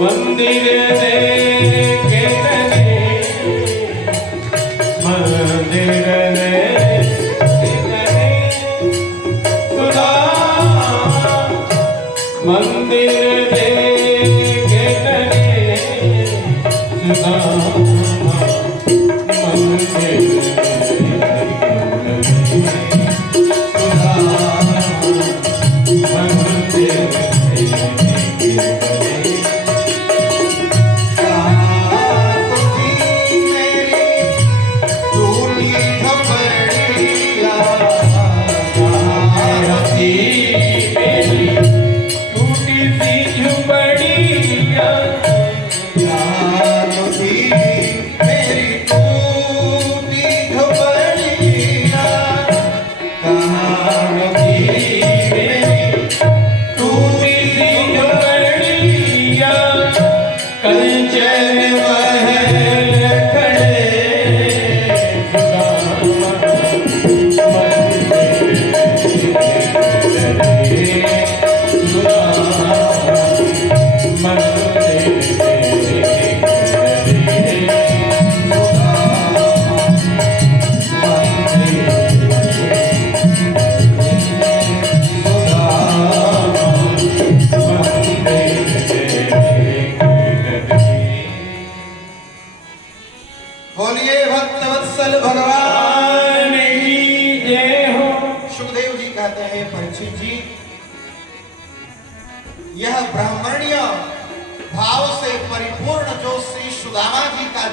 मंदिर देखे मंदिर खुदा मंदिर देखे खुदा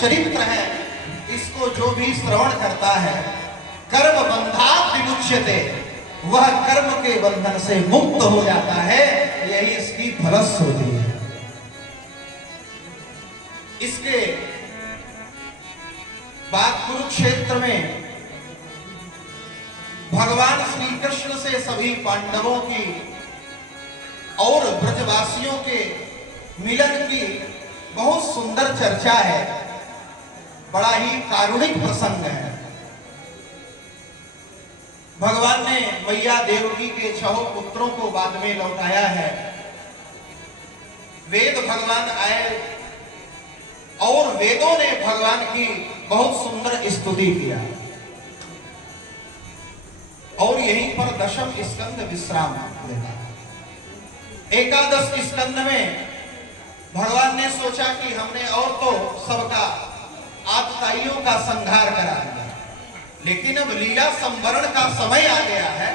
चरित्र है, इसको जो भी श्रवण करता है कर्म बंधात विमुच्यते, वह कर्म के बंधन से मुक्त हो जाता है। यही इसकी फलश्रुति है। इसके बाद कुरुक्षेत्र में भगवान श्री कृष्ण से सभी पांडवों की और ब्रजवासियों के मिलन की बहुत सुंदर चर्चा है। बड़ा ही कारुणिक प्रसंग है। भगवान ने मैया देवकी के 6 पुत्रों को बाद में लौटाया है। वेद भगवान आए और वेदों ने भगवान की बहुत सुंदर स्तुति किया और यहीं पर दशम स्कंद विश्राम लेगा। एकादश स्कंद में भगवान ने सोचा कि हमने और तो सबका आतताइयों का संहार करा दिया, लेकिन अब लीला संवरण का समय आ गया है।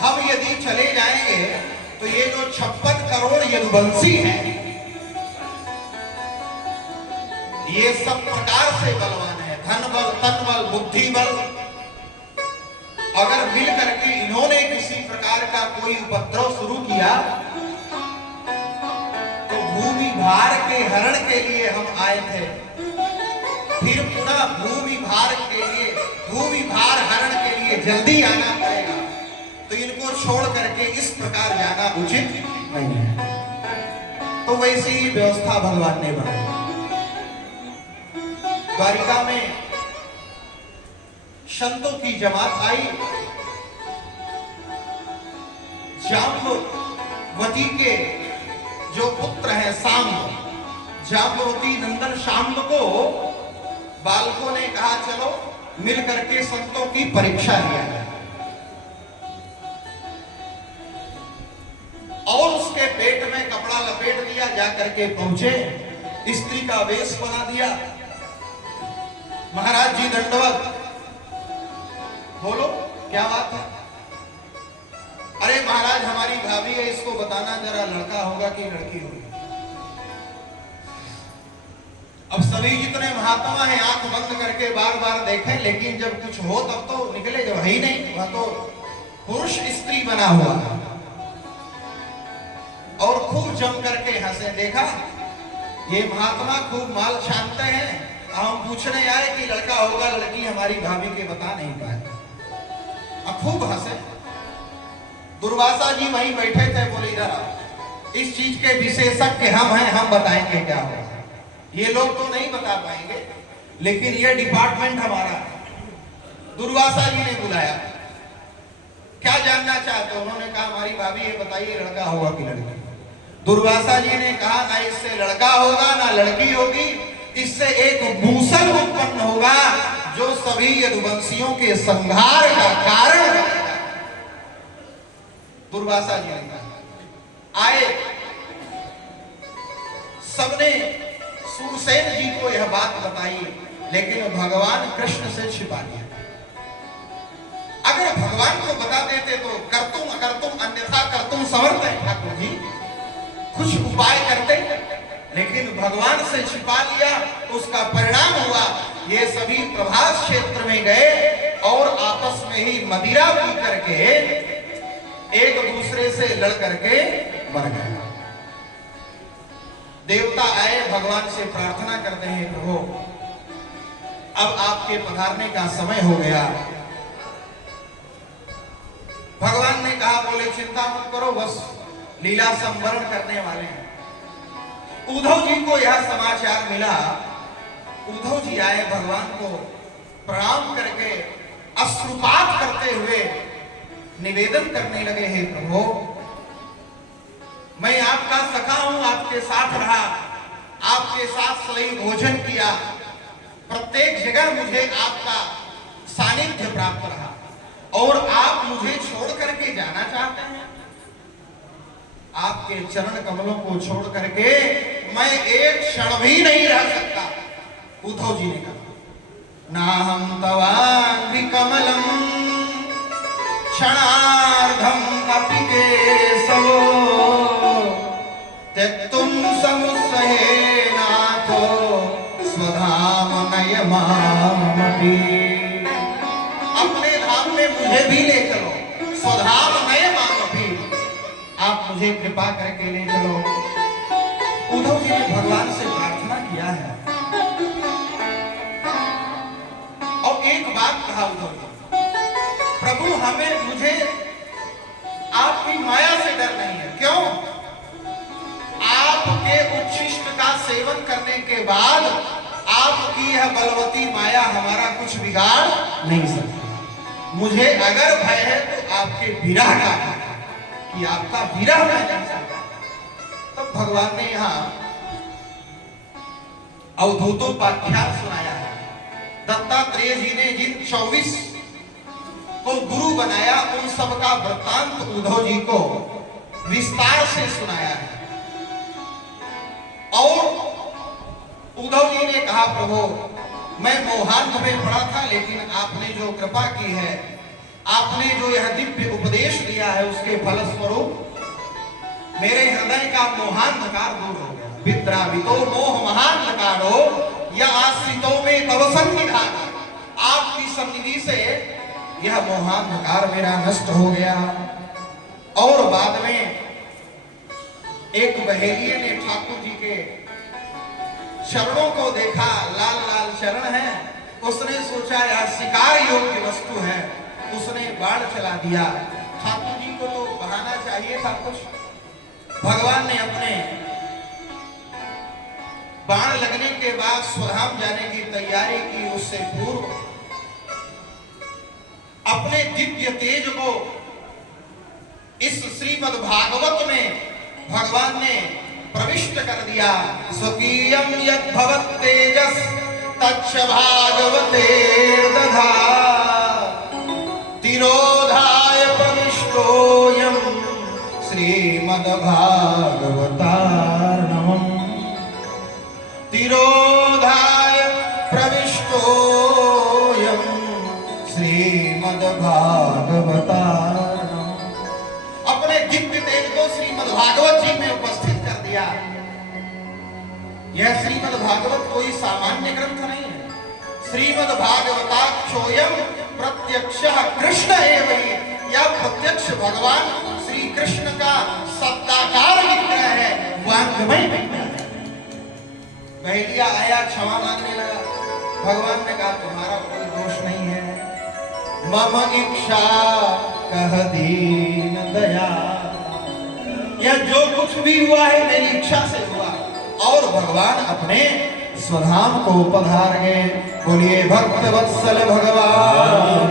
हम यदि चले जाएंगे तो ये जो 56 करोड़ यदुवंशी हैं, ये सब प्रकार से बलवान है। धन बल, तन बल, बुद्धि बल। अगर मिल करके इन्होंने किसी प्रकार का कोई उपद्रव शुरू किया तो भूमि भार के हरण के लिए हम आए थे, फिर पुनः भूमि भार हरण के लिए जल्दी आना पड़ेगा। तो इनको छोड़ करके इस प्रकार जाना उचित नहीं है। तो वैसे ही व्यवस्था भगवान ने बनाई। द्वारिका में संतों की जमात आई। जाम्बवती के जो पुत्र हैं शाम्ब, जाम्बवती नंदन शाम्ब को बालकों ने कहा चलो मिल करके संतों की परीक्षा लिया जाए, और उसके पेट में कपड़ा लपेट दिया। जाकर के पहुंचे, स्त्री का वेश बना दिया। महाराज जी दंडवत। बोलो क्या बात है? अरे महाराज हमारी भाभी है, इसको बताना जरा लड़का होगा कि लड़की होगी। अब सभी जितने महात्मा हैं आंख बंद करके बार बार देखें, लेकिन जब कुछ हो तब तो निकले, जब है ही नहीं, वह तो पुरुष स्त्री बना हुआ है। और खूब जम करके हंसे। देखा ये महात्मा खूब माल छानते हैं। हम पूछने आए कि लड़का होगा लड़की, हमारी भाभी के बता नहीं पाए। अब खूब हंसे। दुर्वासा जी वहीं बैठे थे, बोले इधर आओ, इस चीज के विशेषज्ञ हम हैं, हम बताएंगे क्या होगा। ये लोग तो नहीं बता पाएंगे, लेकिन ये डिपार्टमेंट हमारा है। दुर्वासा जी ने बुलाया, क्या जानना चाहते हो? उन्होंने कहा हमारी भाभी ये बताइए लड़का होगा कि लड़की। दुर्वासा जी ने कहा ना इससे लड़का होगा ना लड़की होगी, इससे एक मूसल उत्पन्न होगा जो सभी यदुवंशियों के संहार का कारण बनेगा। दुर्वासा जी ने कहा। आए सबने सूरसेन जी को यह बात बताई, लेकिन भगवान कृष्ण से छिपा लिया। अगर भगवान को बता देते तो करतुम अकर्तुम अन्यथा करतुम समर्थ है ठाकुर जी, कुछ उपाय करते, लेकिन भगवान से छिपा लिया। उसका परिणाम हुआ ये सभी प्रभास क्षेत्र में गए और आपस में ही मदिरा पी करके एक दूसरे से लड़ करके मर गए। देवता आए भगवान से प्रार्थना करते हैं, प्रभु अब आपके पधारने का समय हो गया। भगवान ने कहा, बोले चिंता मत करो, बस लीला संवरण करने वाले हैं। उद्धव जी को यह समाचार मिला। उद्धव जी आए भगवान को प्रणाम करके अश्रुपात करते हुए निवेदन करने लगे, हे प्रभु मैं आपका सखा हूं, आपके साथ रहा, आपके साथ सही भोजन किया, प्रत्येक जगह मुझे आपका सानिध्य प्राप्त रहा और आप मुझे छोड़ करके जाना चाहते हैं। आपके चरण कमलों को छोड़ करके मैं एक क्षण भी नहीं रह सकता। उद्धव जी ने कहा, ना हम तवांघ्रि कमलम क्षणार्धम अपि केशवो त्यक्तुम समुत्सहे नाथो स्वधाम नयमामपि। अपने धाम में मुझे भी ले चलो, स्वधाम नयमामपि, आप मुझे कृपा करके ले चलो। उद्धव जी ने भगवान से प्रार्थना किया है और एक बात कहा उद्धव जी, प्रभु मुझे आपकी माया से डर नहीं है। क्यों? आपके उच्छिष्ट का सेवन करने के बाद आपकी यह बलवती माया हमारा कुछ बिगाड़ नहीं सकती। मुझे अगर भय है तो आपके विरह का है, कि आपका विरह मैं नहीं सकता। तब भगवान ने यहां अवधूतोपाख्यान सुनाया है। दत्तात्रेय जी ने जिन 24 को गुरु बनाया उन सबका वृत्तांत उद्धव जी को विस्तार से सुनाया है। और उद्धव जी ने कहा, प्रभु मैं मोहांध में पड़ा था, लेकिन आपने जो कृपा की है, आपने जो यह दिव्य उपदेश दिया है, उसके फलस्वरूप मेरे हृदय का मोहांधकार दूर हो गया। विद्रावितो मोह महांधकारो या आश्रितों में तव सन्निधान। आपकी सन्निधि से यह मोहांधकार मेरा नष्ट हो गया। और बाद में एक बहेलिये ने ठाकुर जी के चरणों को देखा, लाल लाल चरण है, उसने सोचा यह शिकार योग्य वस्तु है, उसने बाण चला दिया। ठाकुर जी को तो बहाना चाहिए था कुछ। भगवान ने अपने बाण लगने के बाद स्वधाम जाने की तैयारी की, उससे पूर्व अपने दिव्य तेज को इस श्रीमद् भागवत में भगवान ने प्रविष्ट कर दिया। स्वकीयम यद् भवत् तेजस् तच्च भागवतेर्दधा तिरोधाय प्रविष्टोऽयं श्रीमद् भागवतार्णवम्। तिरोधाय प्रविष्टोऽयं श्रीमद् भागवतार्णवम्। अपने दिव्य तेज को श्रीमद् भागवत जी में उपस्थित कर दिया। यह श्रीमद् भागवत कोई सामान्य ग्रंथ नहीं है। श्रीमद् भागवताक्षोयम प्रत्यक्षः कृष्ण एव हि। यह प्रत्यक्ष भगवान श्री कृष्ण का सत्ताकार विग्रह है, वांग्मय विग्रह है। बहेलिया आया, क्षमा मांगने लगा। भगवान ने कहा, तुम्हारा कोई दोष नहीं है। मम इच्छा कह दीन दया। यह जो कुछ भी हुआ है मेरी इच्छा से हुआ। और भगवान अपने स्वधाम को पधार गए। बोलिए भक्त वत्सल भगवान